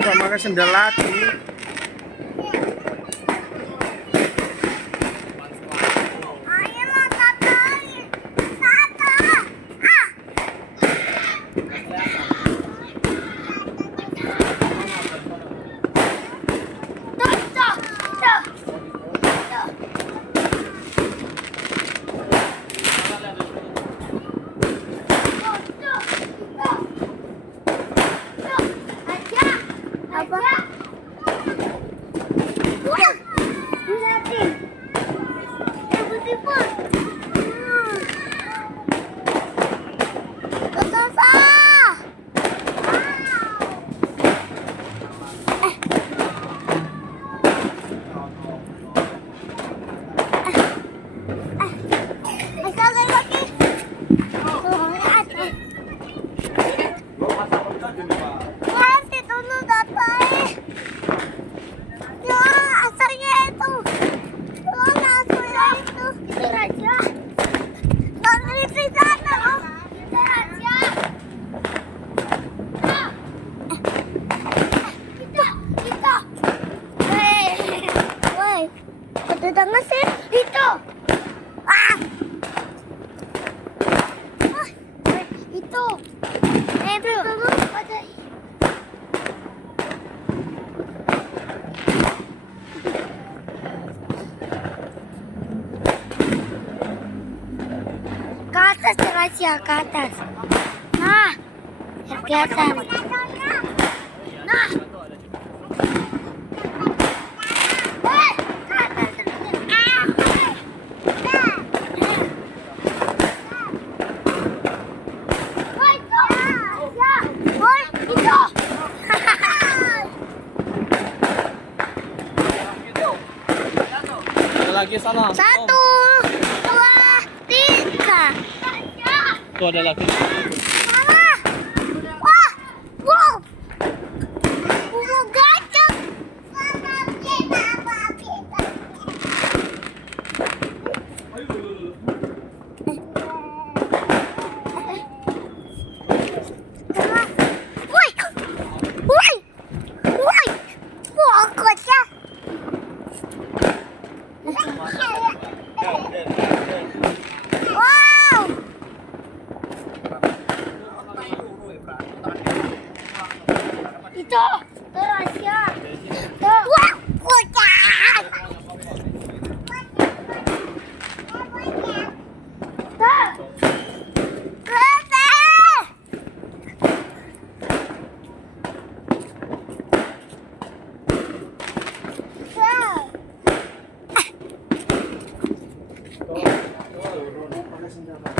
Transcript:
nggak pakai sendal lagi. Datang sih itu. Itu. Itu. Ke atas rahasia, ke atas. Nah, kelihatan. Nah. Lagi sana. 1, 2, 3. Tuh ada lagi. Mana? Wah, wow. Bunga gajah. Woi, woi, woi, wah gajah. Wow. Itu.